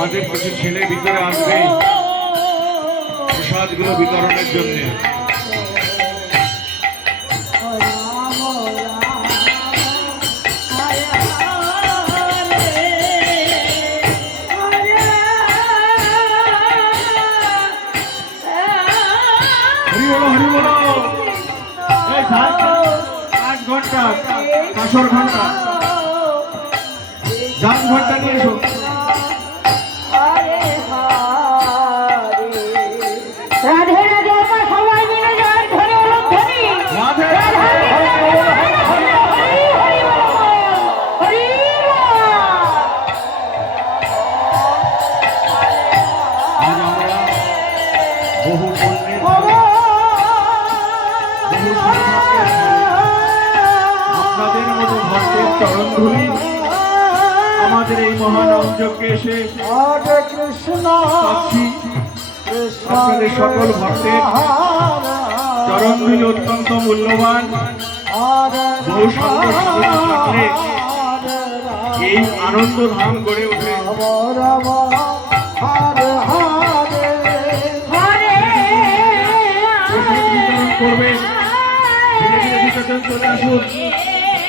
আমাদের কিছু ছেলে ভিতরে আসবে প্রসাদগুলো বিতরণের জন্য। ঘন্টা কাসর ঘন্টা জান ঘন্টা নিয়ে এসো। রাধে রাধে আমরা সবাই মিলে যাই ধরে অলধ্বনি রাধে আজ আমরা বহু পুণ্যের বহু আপনাদের মতো ভক্তের চরণধুলি আমাদের এই মহানাম যজ্ঞে এসে পাচ্ছি। আপনাদের সকল ভক্তের চরণধুলি অত্যন্ত মূল্যবান। বহু সঙ্গ সাধনা থাকলে এই আনন্দ ধাম গড়ে ওঠে। প্রসাদ বিতরণ করবে, ধীরে ধীরে বিসর্জন চলে আসুন।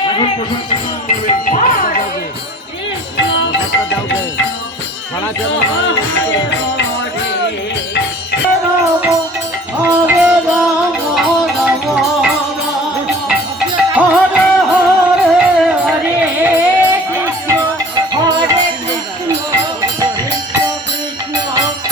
এখন প্রসাদ বিতরণ করবে।